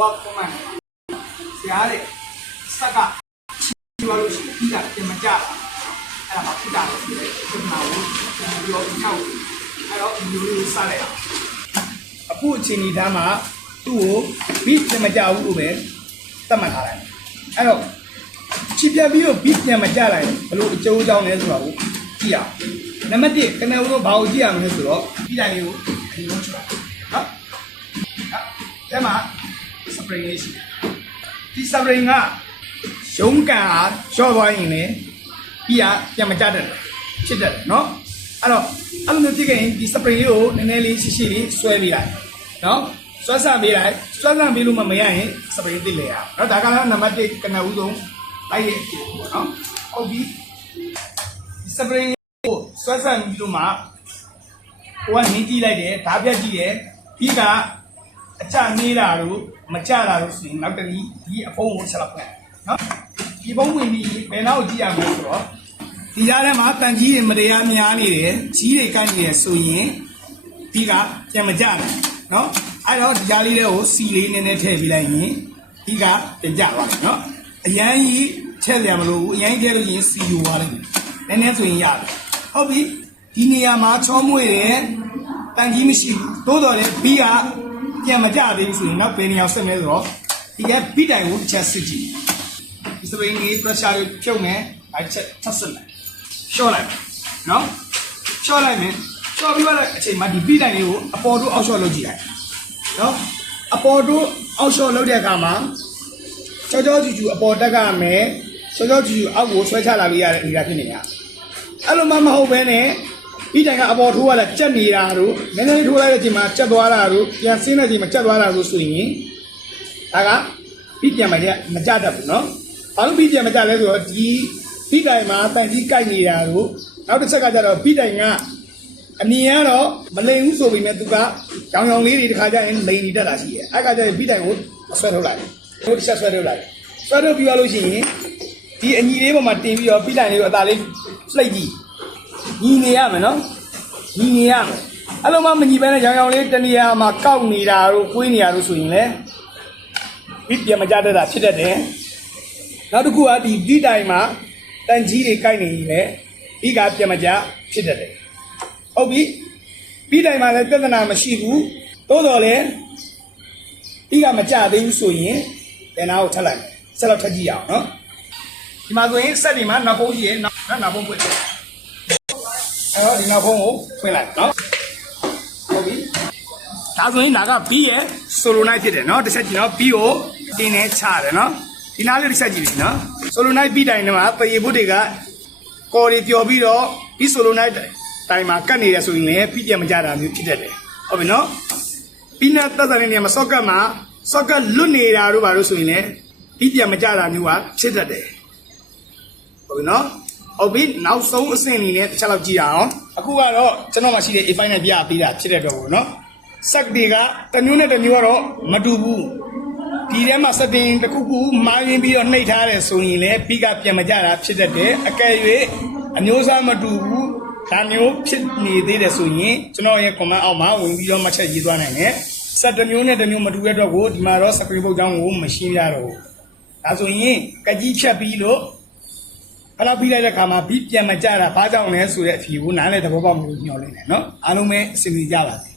ပေါ်ကကွန်မန်ဆရာတဲ့စက်ကချီပါလို့ရှိရင်ပြီးတာပြန်မကြအဲ့ဒါမှပြီးတာလို့ဒီမှာဘူးဒီလိုချောက်အဲ့တော့ဒီလိုလေးစလိုက်အောင်အခုအချိန်ဒီတန်းမှာသူ့ကိုပြီးပြန်မကြဘူးလို့ပဲသတ်မှတ်ထားလိုက်အဲ့တော့ချီပြပြီးတော့ပြီးပြန်မကြလိုက်ဘယ်လိုအကျိုးအကြောင်းလဲဆိုတာကိုကြည့်အောင်နံပါတ်1ကနဦးတော့ဘာကိုကြည့်ရမလဲဆိုတော့ပြီးတိုင်းကိုဒီလိုချောက်နော်အဲ့မှာ spring လေးရှိတယ်ဒီ spring ကရုံးကန်အားလျှော့သွားရင်လည်းပြီးရပြန်မကြတတ်တယ်ဖြစ်တတ်တယ်နော်အဲ့တော့အဲ့လိုမျိုးဖြစ်ခဲ့ရင်ဒီ spring လေးကိုနည်းနည်းလေးရှိရှိလေးဆွဲပေးလိုက်နော်ဆွဲဆန့်ပေးလိုက်ဆွဲဆန့်ပေးလို့မမရရင် spring တစ်လေအောင်နော်ဒါကလည်းနံပါတ်1ကနဦးဆုံးလိုက်ရဲ့အဖြစ်ပေါ့နော်ဟုတ်ပြီဒီ spring ကိုဆွဲဆန့်ပြီးလို့မှကိုကနင်းကြည့်လိုက်တယ်ဓာတ်ပြတ်ကြည့်တယ်ပြီးက အချနေတာတို့မကြတာတို့ဆိုရင်နောက်တနည်းဒီအဖုံးကိုဆက်လောက်ပြန်နော်ဒီဖုံးဝင်ပြီးဘယ်နောက်ကြည့်ရမလဲဆိုတော့ဒီကြားထဲမှာတန်ကြီးတွေမတရားများနေတယ်ကြီးတွေကိုက်နေတယ်ဆိုရင်ဒီကပြန်မကြနိုင်နော်အဲ့တော့ဒီကြားလေးတွေကိုစီလေးနည်းနည်းထည့်ပေးလိုက်ရင်ဒီကပြန်ကြသွားတယ်နော်အရန်ကြီးထည့်ရမလို့အရန်ကြီးထည့်လို့ရှိရင်စီယူသွားလိမ့်မယ်နည်းနည်းဆိုရင်ရတယ်ဟုတ်ပြီဒီနေရာမှာချောမွေ့တယ်တန်ကြီးမရှိဘူးတိုးတော်လည်းဘီက ပြန်မကြသေးဘူးဆိုရင်နောက်ဘယ်နေရာဆက်မဲဆိုတော့ဒီကဘိတိုင်ကိုတစ်ချက်စစ်ကြည့်ဒီစပရင်းကြီး pressure ကိုဖြုတ်မယ်အဲ့ချက်ထပ်စစ်မယ်ရှော့လိုက်မယ်နော်ရှော့လိုက်မယ်ရှော့ပြီးတော့အချိန်မှာဒီဘိတိုင်လေးကိုအပေါ်တို့အောက်ရှော့လုပ်ကြည့်လိုက်နော်အပေါ်တို့အောက်ရှော့လုပ်တဲ့အခါမှာချောချောချူချူအပေါ်တက်ကမယ်ချောချောချူချူအောက်ကိုဆွဲချလာလို့ရတဲ့အနေအထားဖြစ်နေတာအဲ့လိုမှမဟုတ်ဘဲနဲ့ ဒီတိုင်ကအပေါ်ထိုးရတာကြက်နေတာတို့နည်းနည်းလေးထိုးလိုက်တဲ့အချိန်မှာကြက်သွားတာတို့ပြန်ဆင်းတဲ့အချိန်မှာကြက်သွားတာတို့ဆိုရင်ဒါကပြီးပြန်မကြမကြတတ်ဘူးနော်ဘာလို့ပြီးပြန်မကြလဲဆိုတော့ဒီဒီတိုင်မှာတန်ကြီးကြိုက်နေတာတို့နောက်တစ်ချက်ကကျတော့ပြီးတိုင်ကအမြင်ကတော့မလိမ်ဘူးဆိုပေမဲ့သူကကြောင်ကြောင်လေးတွေတစ်ခါကျရင်လိမ်နေတတ်တာရှိတယ်အဲ့ကကျရင်ပြီးတိုင်ကိုဆွဲထုတ်လိုက်ဟိုတစ်ချက်ဆွဲထုတ်လိုက်ဆွဲထုတ်ပြီးရလို့ရှိရင်ဒီအညီလေးပေါ်မှာတင်ပြီးတော့ပြီးတိုင်လေးကိုအသာလေးလှိတ်ကြည့် ညီနေရမယ်နော်ညီနေရမယ်အဲ့လိုမှမညီပဲနဲ့ရောင်ရောင်လေးတနေရာမှာကောက်နေတာတို့ကွေးနေတာတို့ဆိုရင်လေပြီးပြန်မကြတတ်တာဖြစ်တတ်တယ်နောက်တစ်ခုကဒီဒီတိုင်မှာတန်ကြီးတွေကိုက်နေရင်လည်းဒီကပြန်မကြဖြစ်တတ်တယ်ဟုတ်ပြီပြီးတိုင်မှာလည်းပြဿနာမရှိဘူးသို့တော်လည်းဒီကမကြသေးဘူးဆိုရင်ဘယ်နာကိုထပ်လိုက်မယ်ဆက်တော့ထပ်ကြည့်ရအောင်နော်ဒီမှာဆိုရင်စက်ဒီမှာနောက်ဖုံးကြည့်ရင်နောက်နောက်ဖုံးပွင့်တယ် အဲ့တော့ဒီနောက်ဖုံးကိုဖွင့်လိုက်နော်ဟုတ်ပြီဒါဆိုရင်ဒါက B ရဲ့ solenoid ဖြစ်တယ်နော်တစ်ချက်ကြည့်နော် B ကိုတင်းနေချတယ်နော်ဒီနားလေးတစ်ချက်ကြည့်ပြီနော် solenoid B တိုင်ထဲမှာပရေဘုတ်တွေကကော်တွေပျော်ပြီးတော့ဒီ solenoid တိုင်မှာကတ်နေရဆိုရင်လည်းပြီးပြမကြတာမျိုးဖြစ်တတ်တယ်ဟုတ်ပြီနော်ပြီးနဲ့သက်သက်တဲ့နေရာမှာ socket မှာ socket လွတ်နေတာတို့ဘာလို့ဆိုရင်လည်းပြီးပြမကြတာမျိုးကဖြစ်တတ်တယ်ဟုတ်ပြီနော် ဟုတ်ပြီနောက်ဆုံးအဆင့်အနေနဲ့တစ်ချက်လောက်ကြည့်ရအောင်အခုကတော့ကျွန်တော်မှရှိတဲ့ A5 နဲ့ပြပေးတာဖြစ်တဲ့တော့ဘူးနော်ဆက်တွေကတစ်မျိုးနဲ့တစ်မျိုးကတော့မတူဘူးဒီထဲမှာ setting တစ်ခုခုမှားရင်းပြီးတော့နှိပ်ထားတယ်ဆိုရင်လည်းပြီးကပြန်မကြတာဖြစ်တတ်တယ်အကယ်၍အမျိုးအစားမတူဘူးဒါမျိုးဖြစ်နေသေးတယ်ဆိုရင်ကျွန်တော်ရဲ့ comment အောက်မှာဝင်ပြီးတော့မှတ်ချက်ရေးသွားနိုင်တယ်ဆက်တစ်မျိုးနဲ့တစ်မျိုးမတူတဲ့အတွက်ကိုဒီမှာတော့ screen ပုတ်ကြောင်းကိုမရှင်းရတော့ဘူးဒါဆိုရင်ကကြီးဖြတ်ပြီးလို့ အဲ့တော့ပြီးလိုက်တဲ့ခါမှာပြီးပြန်မကြတာဘာကြောင့်လဲဆိုတဲ့အဖြေကိုနားလည်သဘောပေါက်မှုညှော်လိုက်တယ်နော်အားလုံးပဲအစီအစဉ်ကြပါစေ